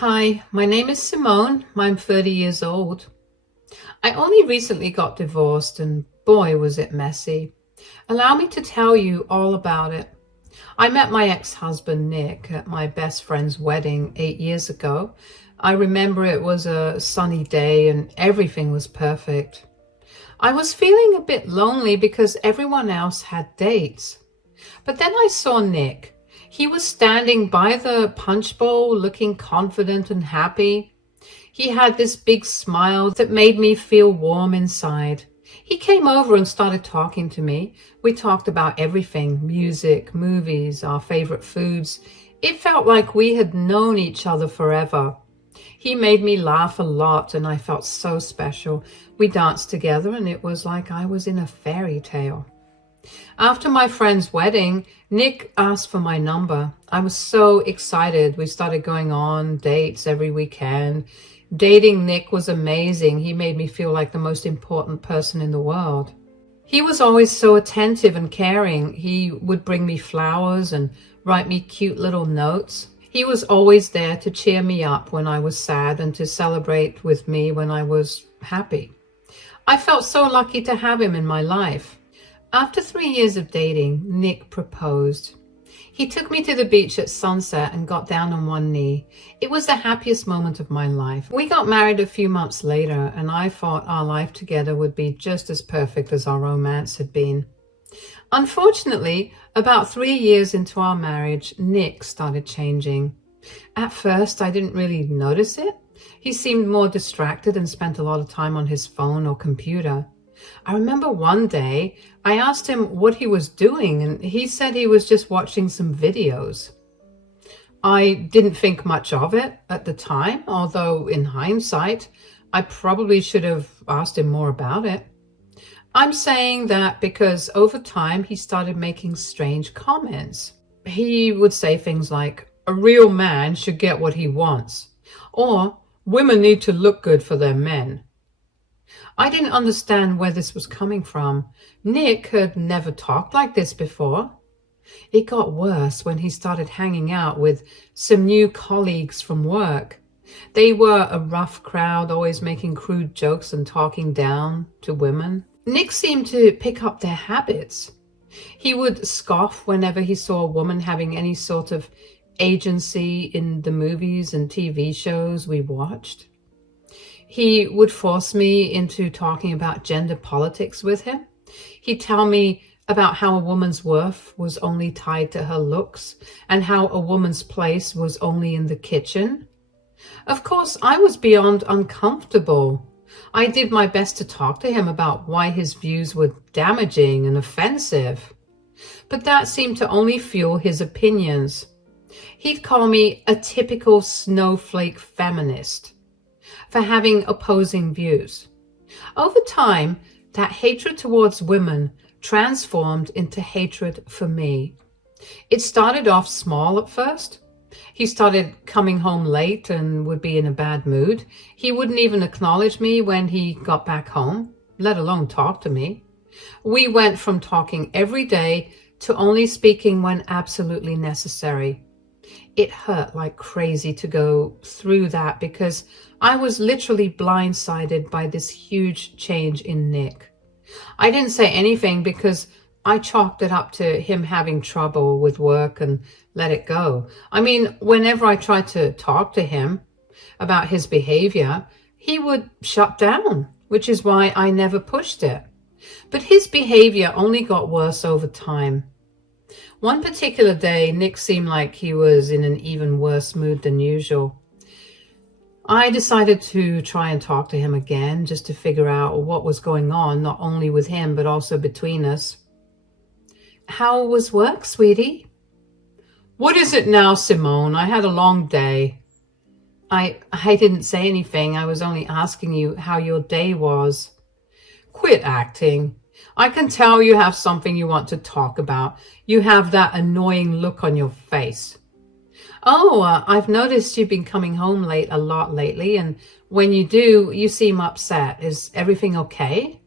Hi, my name is Simone. I'm 30 years old. I only recently got divorced and boy was it messy. Allow me to tell you all about it. I met my ex-husband Nick at my best friend's wedding 8 years ago. I remember it was a sunny day and everything was perfect. I was feeling a bit lonely because everyone else had dates. But then I saw Nick. He was standing by the punch bowl looking confident and happy. He had this big smile that made me feel warm inside. He came over and started talking to me. We talked about everything, music, movies, our favorite foods. It felt like we had known each other forever. He made me laugh a lot and I felt so special. We danced together and it was like I was in a fairy tale. After my friend's wedding, Nick asked for my number. I was so excited. We started going on dates every weekend. Dating Nick was amazing. He made me feel like the most important person in the world. He was always so attentive and caring. He would bring me flowers and write me cute little notes. He was always there to cheer me up when I was sad and to celebrate with me when I was happy. I felt so lucky to have him in my life. After 3 years of dating, Nick proposed. He took me to the beach at sunset and got down on one knee. It was the happiest moment of my life. We got married a few months later, and I thought our life together would be just as perfect as our romance had been. Unfortunately, about 3 years into our marriage, Nick started changing. At first, I didn't really notice it. He seemed more distracted and spent a lot of time on his phone or computer. I remember one day I asked him what he was doing and he said he was just watching some videos. I didn't think much of it at the time, although in hindsight, I probably should have asked him more about it. I'm saying that because over time he started making strange comments. He would say things like, "A real man should get what he wants," or "Women need to look good for their men." I didn't understand where this was coming from. Nick had never talked like this before. It got worse when he started hanging out with some new colleagues from work. They were a rough crowd, always making crude jokes and talking down to women. Nick seemed to pick up their habits. He would scoff whenever he saw a woman having any sort of agency in the movies and TV shows we watched. He would force me into talking about gender politics with him. He'd tell me about how a woman's worth was only tied to her looks and how a woman's place was only in the kitchen. Of course, I was beyond uncomfortable. I did my best to talk to him about why his views were damaging and offensive. But that seemed to only fuel his opinions. He'd call me a typical snowflake feminist for having opposing views. Over time, that hatred towards women transformed into hatred for me. It started off small at first. He started coming home late and would be in a bad mood. He wouldn't even acknowledge me when he got back home, let alone talk to me. We went from talking every day to only speaking when absolutely necessary. It hurt like crazy to go through that because I was literally blindsided by this huge change in Nick. I didn't say anything because I chalked it up to him having trouble with work and let it go. I mean, whenever I tried to talk to him about his behavior, he would shut down, which is why I never pushed it. But his behavior only got worse over time. One particular day, Nick seemed like he was in an even worse mood than usual. I decided to try and talk to him again just to figure out what was going on, not only with him, but also between us. "How was work, sweetie?" "What is it now, Simone? I had a long day." I didn't say anything. I was only asking you how your day was. "Quit acting. I can tell you have something you want to talk about. You have that annoying look on your face." "Oh, I've noticed you've been coming home late a lot lately, and when you do, you seem upset. Is everything okay?"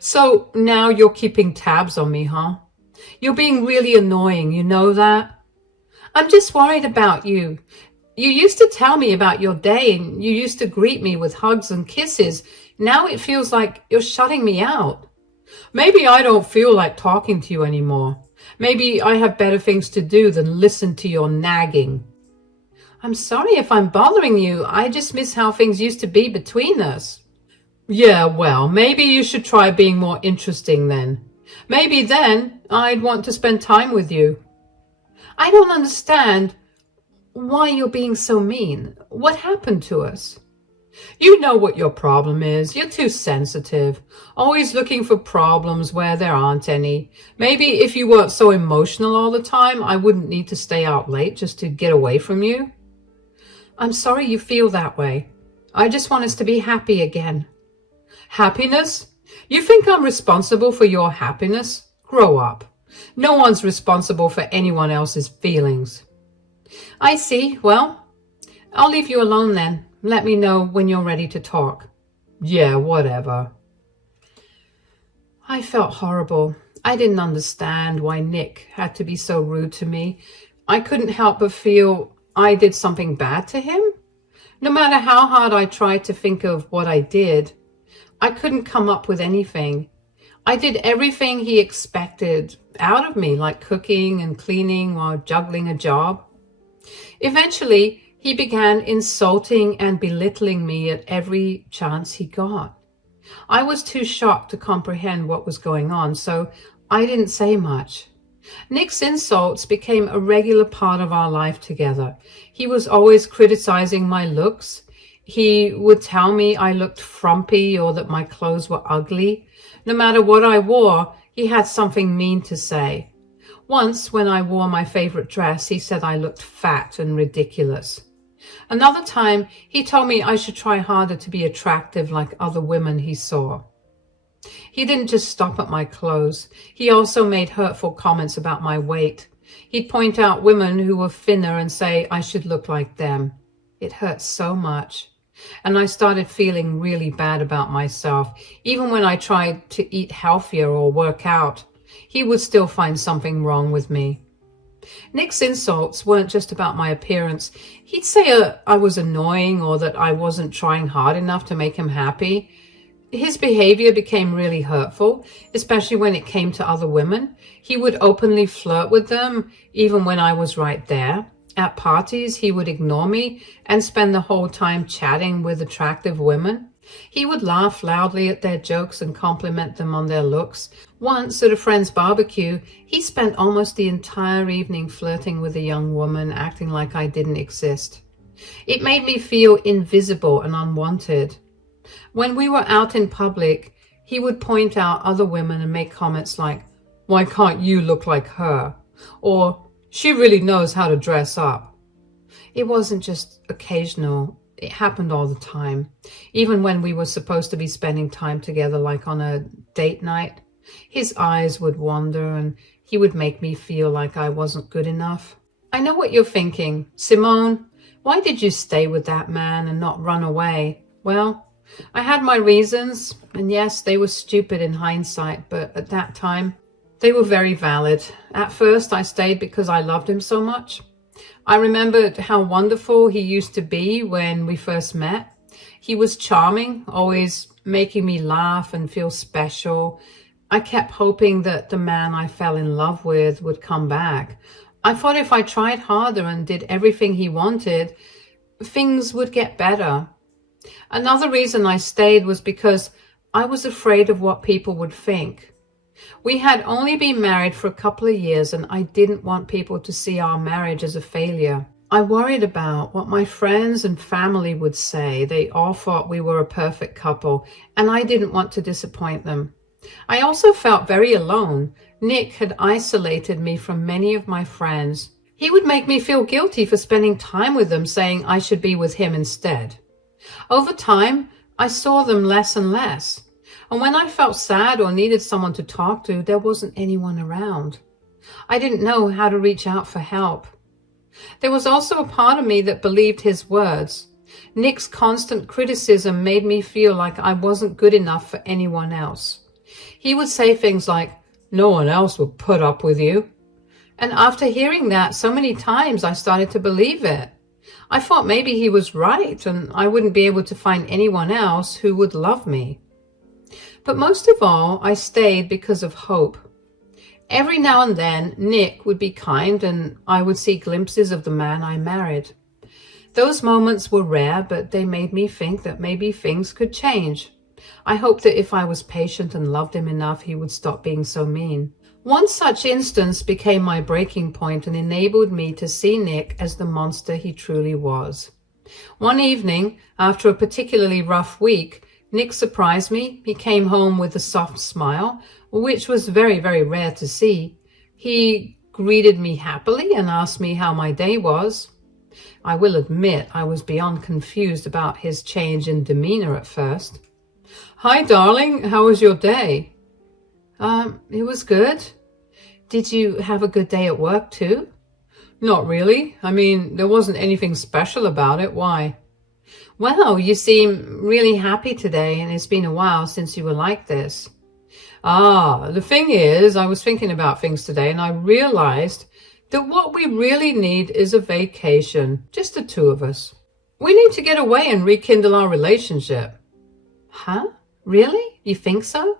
"So now you're keeping tabs on me, huh? You're being really annoying, you know that?" "I'm just worried about you. You used to tell me about your day and you used to greet me with hugs and kisses. Now it feels like you're shutting me out. Maybe I don't feel like talking to you anymore. Maybe I have better things to do than listen to your nagging. I'm sorry if I'm bothering you. I just miss how things used to be between us. Yeah, well, maybe you should try being more interesting then. Maybe then I'd want to spend time with you. I don't understand why you're being so mean. What happened to us? You know what your problem is. You're too sensitive, always looking for problems where there aren't any. Maybe if you weren't so emotional all the time, I wouldn't need to stay out late just to get away from you. I'm sorry you feel that way. I just want us to be happy again. Happiness? You think I'm responsible for your happiness? Grow up. No one's responsible for anyone else's feelings. I see. Well, I'll leave you alone then. Let me know when you're ready to talk. Yeah, whatever. I felt horrible. I didn't understand why Nick had to be so rude to me. I couldn't help but feel I did something bad to him. No matter how hard I tried to think of what I did, I couldn't come up with anything. I did everything he expected out of me, like cooking and cleaning while juggling a job. Eventually, he began insulting and belittling me at every chance he got. I was too shocked to comprehend what was going on, so I didn't say much. Nick's insults became a regular part of our life together. He was always criticizing my looks. He would tell me I looked frumpy or that my clothes were ugly. No matter what I wore, he had something mean to say. Once, when I wore my favorite dress, he said I looked fat and ridiculous. Another time, he told me I should try harder to be attractive like other women he saw. He didn't just stop at my clothes. He also made hurtful comments about my weight. He'd point out women who were thinner and say I should look like them. It hurt so much. And I started feeling really bad about myself. Even when I tried to eat healthier or work out, he would still find something wrong with me. Nick's insults weren't just about my appearance. He'd say I was annoying or that I wasn't trying hard enough to make him happy. His behavior became really hurtful, especially when it came to other women. He would openly flirt with them, even when I was right there. At parties, he would ignore me and spend the whole time chatting with attractive women. He would laugh loudly at their jokes and compliment them on their looks. Once, at a friend's barbecue, he spent almost the entire evening flirting with a young woman, acting like I didn't exist. It made me feel invisible and unwanted. When we were out in public, he would point out other women and make comments like, "Why can't you look like her?" Or, "She really knows how to dress up." It wasn't just occasional. It happened all the time. Even when we were supposed to be spending time together, like on a date night, his eyes would wander and he would make me feel like I wasn't good enough. I know what you're thinking. Simone, why did you stay with that man and not run away? Well, I had my reasons, and yes, they were stupid in hindsight, but at that time, they were very valid. At first, I stayed because I loved him so much. I remembered how wonderful he used to be when we first met. He was charming, always making me laugh and feel special. I kept hoping that the man I fell in love with would come back. I thought if I tried harder and did everything he wanted, things would get better. Another reason I stayed was because I was afraid of what people would think. We had only been married for a couple of years and I didn't want people to see our marriage as a failure. I worried about what my friends and family would say. They all thought we were a perfect couple and I didn't want to disappoint them. I also felt very alone. Nick had isolated me from many of my friends. He would make me feel guilty for spending time with them, saying I should be with him instead. Over time, I saw them less and less. And when I felt sad or needed someone to talk to, there wasn't anyone around. I didn't know how to reach out for help. There was also a part of me that believed his words. Nick's constant criticism made me feel like I wasn't good enough for anyone else. He would say things like, "No one else would put up with you." And after hearing that so many times, I started to believe it. I thought maybe he was right and I wouldn't be able to find anyone else who would love me. But most of all, I stayed because of hope. Every now and then, Nick would be kind and I would see glimpses of the man I married. Those moments were rare, but they made me think that maybe things could change. I hoped that if I was patient and loved him enough, he would stop being so mean. One such instance became my breaking point and enabled me to see Nick as the monster he truly was. One evening, after a particularly rough week, Nick surprised me. He came home with a soft smile, which was very, very rare to see. He greeted me happily and asked me how my day was. I will admit I was beyond confused about his change in demeanor at first. "Hi, darling. How was your day?" It was good. Did you have a good day at work too?" "Not really. I mean, there wasn't anything special about it. Why?" "Well, you seem really happy today, and it's been a while since you were like this." The thing is, I was thinking about things today, and I realized that what we really need is a vacation, just the two of us. We need to get away and rekindle our relationship." "Huh? Really? You think so?"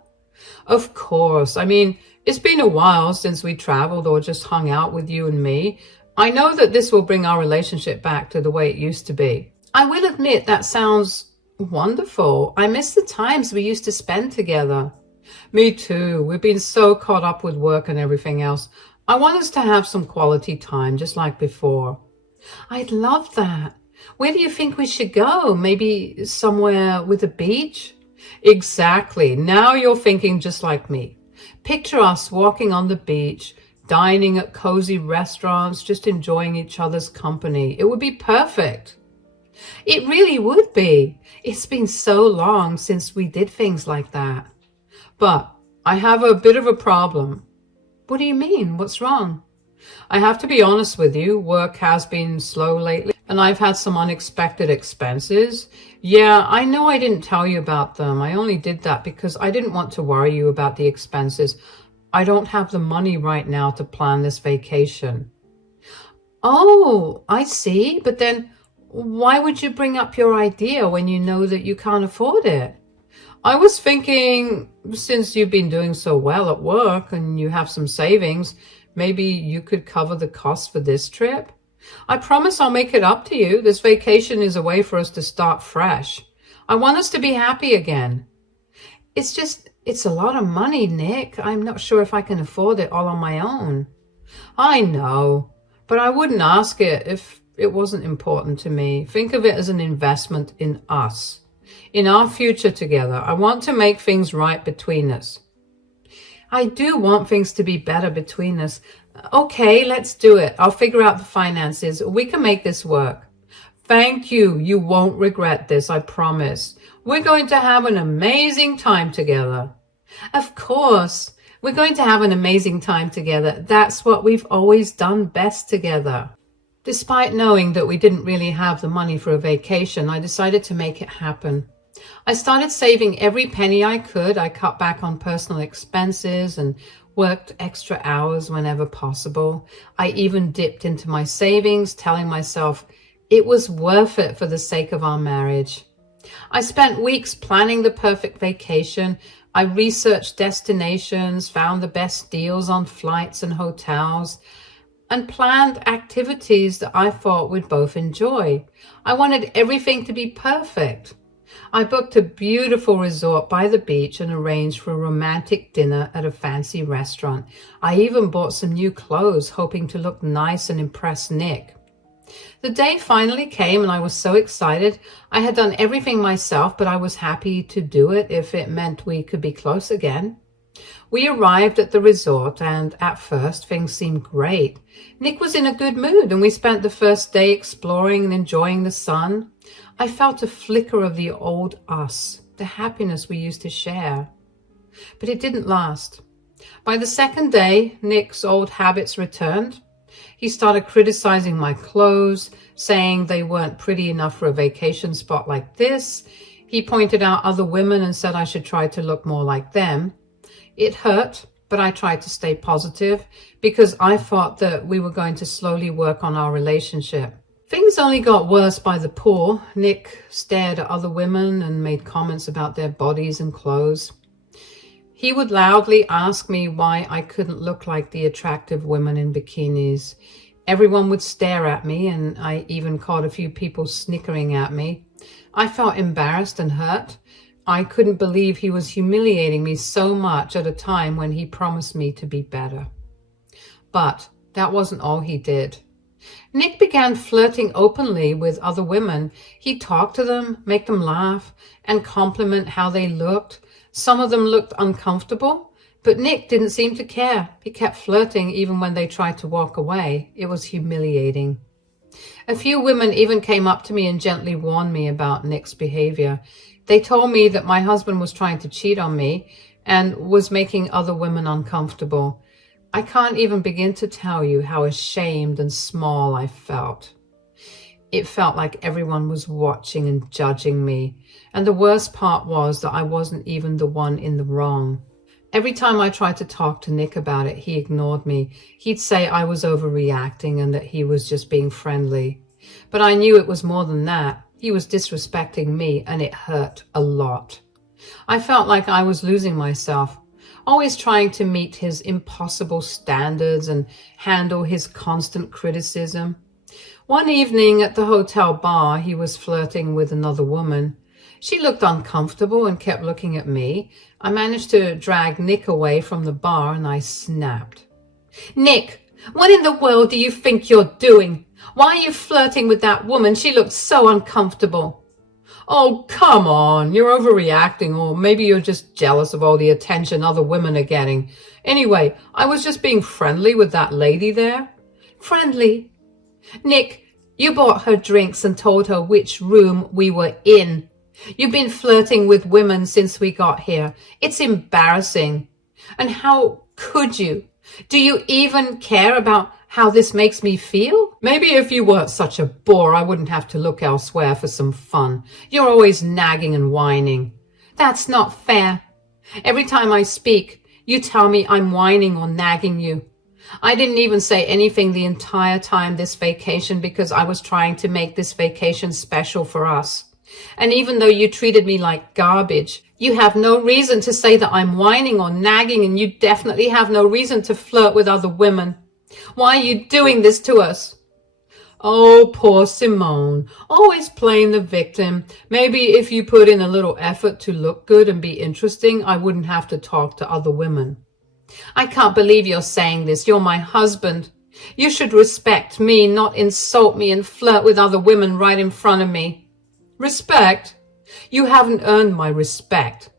"Of course. I mean, it's been a while since we traveled or just hung out with you and me. I know that this will bring our relationship back to the way it used to be." "I will admit that sounds wonderful. I miss the times we used to spend together." "Me too. We've been so caught up with work and everything else. I want us to have some quality time, just like before." "I'd love that. Where do you think we should go? Maybe somewhere with a beach?" "Exactly. Now you're thinking just like me. Picture us walking on the beach, dining at cozy restaurants, just enjoying each other's company. It would be perfect." "It really would be. It's been so long since we did things like that." "But I have a bit of a problem." "What do you mean? What's wrong?" "I have to be honest with you. Work has been slow lately, and I've had some unexpected expenses. Yeah, I know I didn't tell you about them. I only did that because I didn't want to worry you about the expenses. I don't have the money right now to plan this vacation." "Oh, I see. But then why would you bring up your idea when you know that you can't afford it?" "I was thinking, since you've been doing so well at work and you have some savings, maybe you could cover the cost for this trip. I promise I'll make it up to you. This vacation is a way for us to start fresh. I want us to be happy again." It's a lot of money, Nick. I'm not sure if I can afford it all on my own." "I know, but I wouldn't ask it if it wasn't important to me. Think of it as an investment in us, in our future together. I want to make things right between us." "I do want things to be better between us. Okay, let's do it. I'll figure out the finances. We can make this work." "Thank you. You won't regret this, I promise. We're going to have an amazing time together." "Of course. We're going to have an amazing time together. That's what we've always done best together." Despite knowing that we didn't really have the money for a vacation, I decided to make it happen. I started saving every penny I could. I cut back on personal expenses and worked extra hours whenever possible. I even dipped into my savings, telling myself it was worth it for the sake of our marriage. I spent weeks planning the perfect vacation. I researched destinations, found the best deals on flights and hotels, and planned activities that I thought we'd both enjoy. I wanted everything to be perfect. I booked a beautiful resort by the beach and arranged for a romantic dinner at a fancy restaurant. I even bought some new clothes, hoping to look nice and impress Nick. The day finally came and I was so excited. I had done everything myself, but I was happy to do it if it meant we could be close again. We arrived at the resort and at first things seemed great. Nick was in a good mood and we spent the first day exploring and enjoying the sun. I felt a flicker of the old us, the happiness we used to share. But it didn't last. By the second day, Nick's old habits returned. He started criticizing my clothes, saying they weren't pretty enough for a vacation spot like this. He pointed out other women and said I should try to look more like them. It hurt, but I tried to stay positive because I thought that we were going to slowly work on our relationship. Things only got worse by the pool. Nick stared at other women and made comments about their bodies and clothes. He would loudly ask me why I couldn't look like the attractive women in bikinis. Everyone would stare at me, and I even caught a few people snickering at me. I felt embarrassed and hurt. I couldn't believe he was humiliating me so much at a time when he promised me to be better. But that wasn't all he did. Nick began flirting openly with other women. He'd talk to them, make them laugh, and compliment how they looked. Some of them looked uncomfortable, but Nick didn't seem to care. He kept flirting even when they tried to walk away. It was humiliating. A few women even came up to me and gently warned me about Nick's behavior. They told me that my husband was trying to cheat on me and was making other women uncomfortable. I can't even begin to tell you how ashamed and small I felt. It felt like everyone was watching and judging me. And the worst part was that I wasn't even the one in the wrong. Every time I tried to talk to Nick about it, he ignored me. He'd say I was overreacting and that he was just being friendly. But I knew it was more than that. He was disrespecting me, and it hurt a lot. I felt like I was losing myself, always trying to meet his impossible standards and handle his constant criticism. One evening at the hotel bar, he was flirting with another woman. She looked uncomfortable and kept looking at me. I managed to drag Nick away from the bar and I snapped. "Nick, what in the world do you think you're doing? Why are you flirting with that woman? She looked so uncomfortable." "Oh, come on, you're overreacting, or maybe you're just jealous of all the attention other women are getting. Anyway, I was just being friendly with that lady there." "Friendly? Nick, you bought her drinks and told her which room we were in. You've been flirting with women since we got here. It's embarrassing. And how could you? Do you even care about how this makes me feel? Maybe if you weren't such a bore, I wouldn't have to look elsewhere for some fun. You're always nagging and whining." "That's not fair. Every time I speak, you tell me I'm whining or nagging you. I didn't even say anything the entire time this vacation because I was trying to make this vacation special for us. And even though you treated me like garbage, you have no reason to say that I'm whining or nagging, and you definitely have no reason to flirt with other women. Why are you doing this to us?" Oh, poor Simone, always playing the victim. Maybe if you put in a little effort to look good and be interesting, I wouldn't have to talk to other women. "I can't believe you're saying this. You're my husband. You should respect me, not insult me and flirt with other women right in front of me." "Respect? You haven't earned my respect.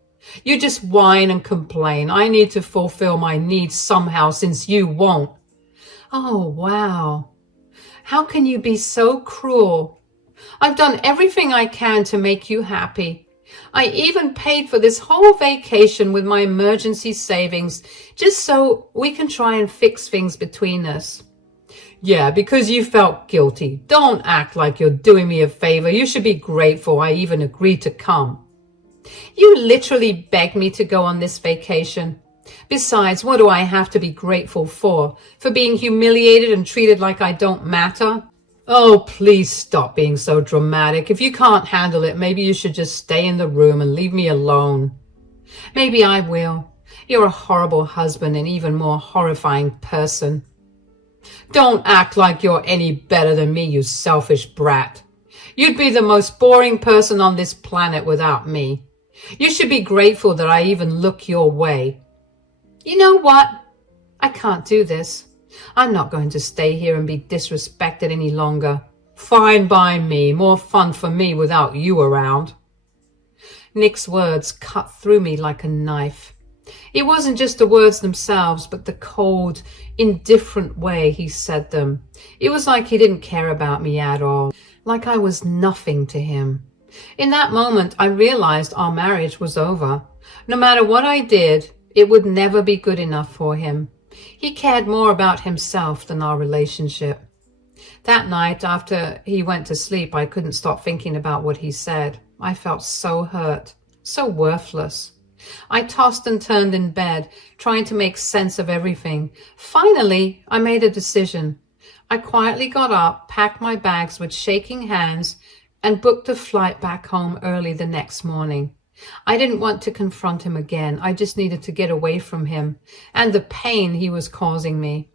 You just whine and complain. I need to fulfill my needs somehow since you won't." Oh, wow. How can you be so cruel? I've done everything I can to make you happy. I even paid for this whole vacation with my emergency savings just so we can try and fix things between us. "Yeah, because you felt guilty. Don't act like you're doing me a favor. You should be grateful I even agreed to come." You literally begged me to go on this vacation. Besides, what do I have to be grateful for? For being humiliated and treated like I don't matter? Oh, please stop being so dramatic. If you can't handle it, maybe you should just stay in the room and leave me alone. Maybe I will. You're a horrible husband and even more horrifying person. Don't act like you're any better than me, you selfish brat. You'd be the most boring person on this planet without me. You should be grateful that I even look your way. You know what? I can't do this. I'm not going to stay here and be disrespected any longer. Fine by me. More fun for me without you around. Nick's words cut through me like a knife. It wasn't just the words themselves, but the cold, indifferent way he said them. It was like he didn't care about me at all, like I was nothing to him. In that moment, I realized our marriage was over. No matter what I did, it would never be good enough for him. He cared more about himself than our relationship. That night, after he went to sleep, I couldn't stop thinking about what he said. I felt so hurt, so worthless. I tossed and turned in bed, trying to make sense of everything. Finally, I made a decision. I quietly got up, packed my bags with shaking hands, and booked a flight back home early the next morning. I didn't want to confront him again. I just needed to get away from him and the pain he was causing me.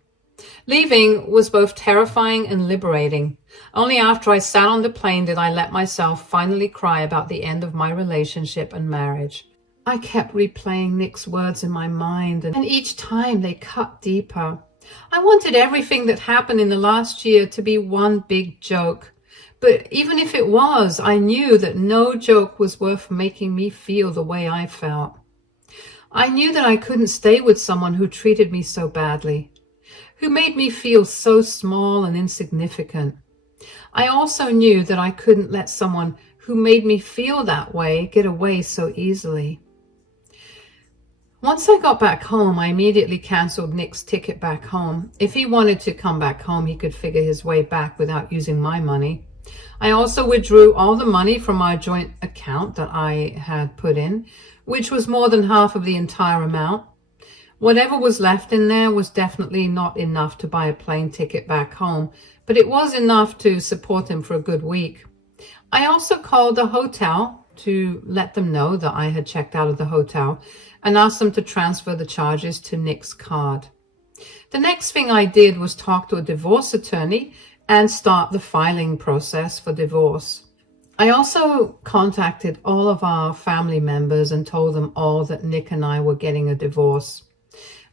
Leaving was both terrifying and liberating. Only after I sat on the plane did I let myself finally cry about the end of my relationship and marriage. I kept replaying Nick's words in my mind, and each time they cut deeper. I wanted everything that happened in the last year to be one big joke. But even if it was, I knew that no joke was worth making me feel the way I felt. I knew that I couldn't stay with someone who treated me so badly, who made me feel so small and insignificant. I also knew that I couldn't let someone who made me feel that way get away so easily. Once I got back home, I immediately canceled Nick's ticket back home. If he wanted to come back home, he could figure his way back without using my money. I also withdrew all the money from our joint account that I had put in, which was more than half of the entire amount. Whatever was left in there was definitely not enough to buy a plane ticket back home, but it was enough to support him for a good week. I also called the hotel to let them know that I had checked out of the hotel and asked them to transfer the charges to Nick's card. The next thing I did was talk to a divorce attorney and start the filing process for divorce. I also contacted all of our family members and told them all that Nick and I were getting a divorce.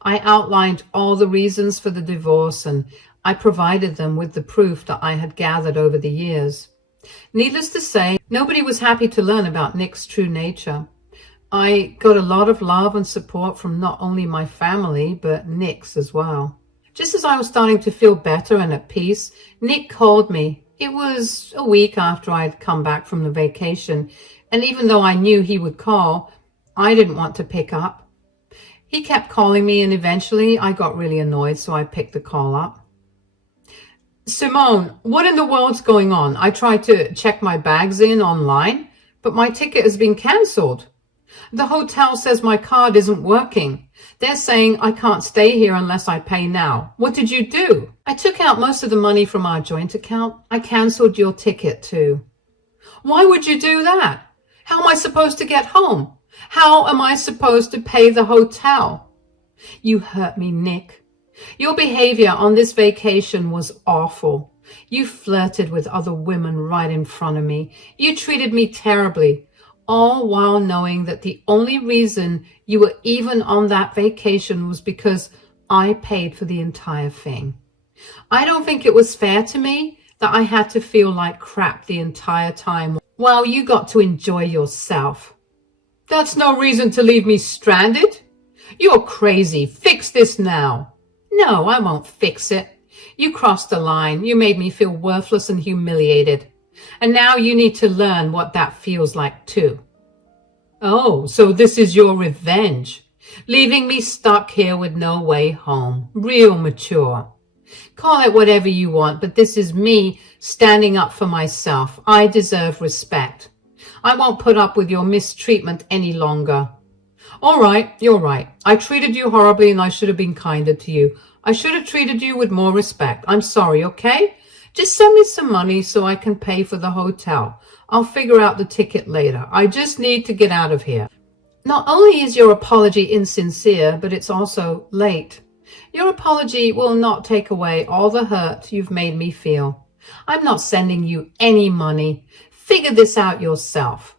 I outlined all the reasons for the divorce, and I provided them with the proof that I had gathered over the years. Needless to say, nobody was happy to learn about Nick's true nature. I got a lot of love and support from not only my family, but Nick's as well. Just as I was starting to feel better and at peace, Nick called me. It was a week after I'd come back from the vacation, and even though I knew he would call, I didn't want to pick up. He kept calling me, and eventually I got really annoyed, so I picked the call up. Simone, what in the world's going on? I tried to check my bags in online, but my ticket has been cancelled. The hotel says my card isn't working. They're saying I can't stay here unless I pay now. What did you do? I took out most of the money from our joint account. I cancelled your ticket too. Why would you do that? How am I supposed to get home? How am I supposed to pay the hotel? You hurt me, Nick. Your behavior on this vacation was awful. You flirted with other women right in front of me. You treated me terribly, all while knowing that the only reason you were even on that vacation was because I paid for the entire thing. I don't think it was fair to me that I had to feel like crap the entire time while you got to enjoy yourself. That's no reason to leave me stranded. You're crazy. Fix this now. No, I won't fix it. You crossed the line. You made me feel worthless and humiliated. And now you need to learn what that feels like too. Oh, so this is your revenge. Leaving me stuck here with no way home. Real mature. Call it whatever you want, but this is me standing up for myself. I deserve respect. I won't put up with your mistreatment any longer. All right, you're right. I treated you horribly and I should have been kinder to you. I should have treated you with more respect. I'm sorry, okay? Just send me some money so I can pay for the hotel. I'll figure out the ticket later. I just need to get out of here. Not only is your apology insincere, but it's also late. Your apology will not take away all the hurt you've made me feel. I'm not sending you any money. Figure this out yourself.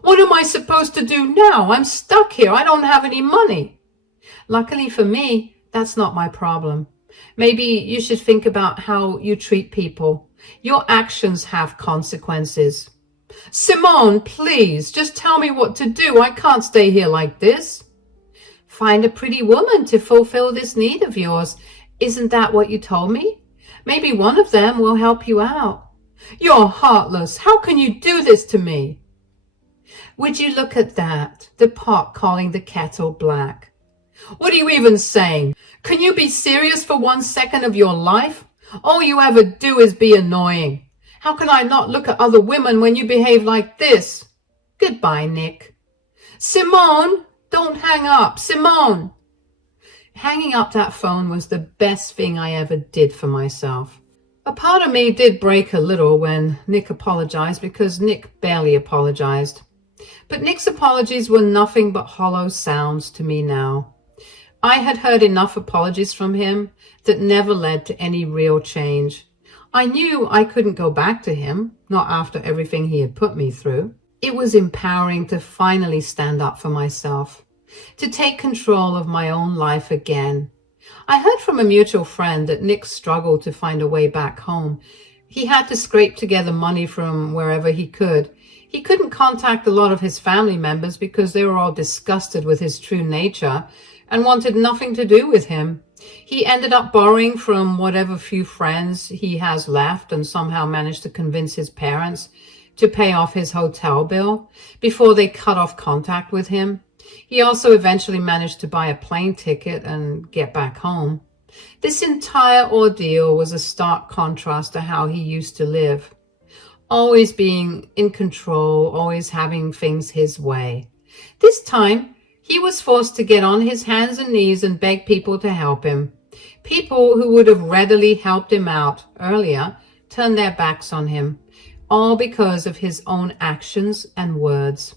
What am I supposed to do now? I'm stuck here. I don't have any money. Luckily for me, that's not my problem. Maybe you should think about how you treat people. Your actions have consequences. Simone, please, just tell me what to do. I can't stay here like this. Find a pretty woman to fulfill this need of yours. Isn't that what you told me? Maybe one of them will help you out. You're heartless. How can you do this to me? Would you look at that? The pot calling the kettle black. What are you even saying? Can you be serious for 1 second of your life? All you ever do is be annoying. How can I not look at other women when you behave like this? Goodbye, Nick. Simone, don't hang up. Simone. Hanging up that phone was the best thing I ever did for myself. A part of me did break a little when Nick apologized because Nick barely apologized. But Nick's apologies were nothing but hollow sounds to me now. I had heard enough apologies from him that never led to any real change. I knew I couldn't go back to him, not after everything he had put me through. It was empowering to finally stand up for myself, to take control of my own life again. I heard from a mutual friend that Nick struggled to find a way back home. He had to scrape together money from wherever he could. He couldn't contact a lot of his family members because they were all disgusted with his true nature and wanted nothing to do with him. He ended up borrowing from whatever few friends he has left and somehow managed to convince his parents to pay off his hotel bill before they cut off contact with him. He also eventually managed to buy a plane ticket and get back home. This entire ordeal was a stark contrast to how he used to live. Always being in control, always having things his way. This time, he was forced to get on his hands and knees and beg people to help him. People who would have readily helped him out earlier turned their backs on him, all because of his own actions and words.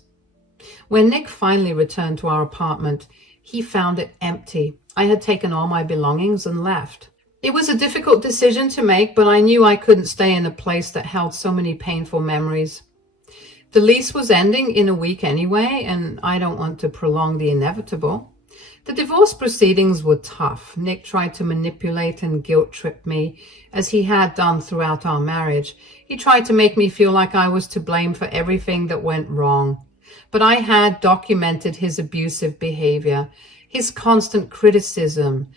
When Nick finally returned to our apartment, he found it empty. I had taken all my belongings and left. It was a difficult decision to make, but I knew I couldn't stay in a place that held so many painful memories. The lease was ending in a week anyway, and I don't want to prolong the inevitable. The divorce proceedings were tough. Nick tried to manipulate and guilt-trip me, as he had done throughout our marriage. He tried to make me feel like I was to blame for everything that went wrong. But I had documented his abusive behavior, his constant criticism,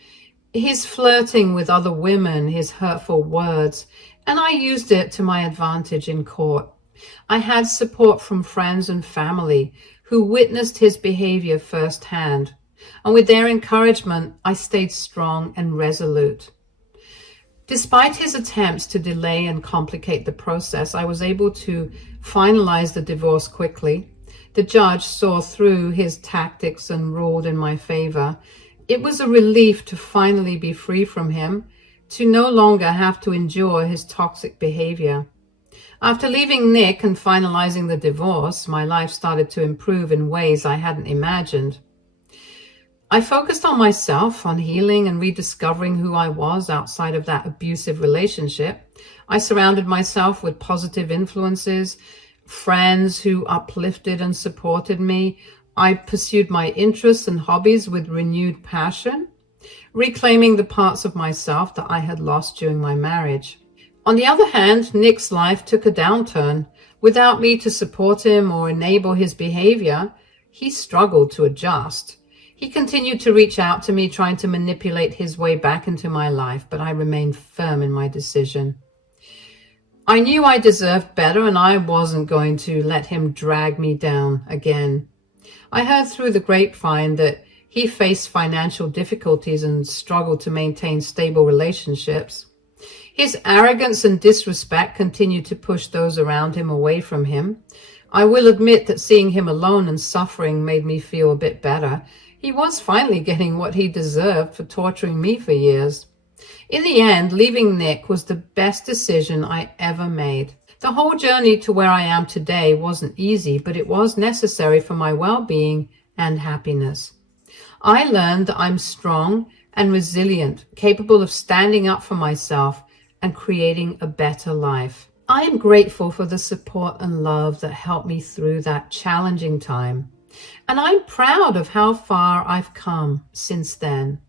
his flirting with other women, his hurtful words, and I used it to my advantage in court. I had support from friends and family who witnessed his behavior firsthand, and with their encouragement, I stayed strong and resolute. Despite his attempts to delay and complicate the process, I was able to finalize the divorce quickly. The judge saw through his tactics and ruled in my favor. It was a relief to finally be free from him, to no longer have to endure his toxic behavior. After leaving Nick and finalizing the divorce, my life started to improve in ways I hadn't imagined. I focused on myself, on healing and rediscovering who I was outside of that abusive relationship. I surrounded myself with positive influences, friends who uplifted and supported me. I pursued my interests and hobbies with renewed passion, reclaiming the parts of myself that I had lost during my marriage. On the other hand, Nick's life took a downturn. Without me to support him or enable his behavior, he struggled to adjust. He continued to reach out to me, trying to manipulate his way back into my life, but I remained firm in my decision. I knew I deserved better, and I wasn't going to let him drag me down again. I heard through the grapevine that he faced financial difficulties and struggled to maintain stable relationships. His arrogance and disrespect continued to push those around him away from him. I will admit that seeing him alone and suffering made me feel a bit better. He was finally getting what he deserved for torturing me for years. In the end, leaving Nick was the best decision I ever made. The whole journey to where I am today wasn't easy, but it was necessary for my well-being and happiness. I learned that I'm strong and resilient, capable of standing up for myself and creating a better life. I am grateful for the support and love that helped me through that challenging time. And I'm proud of how far I've come since then.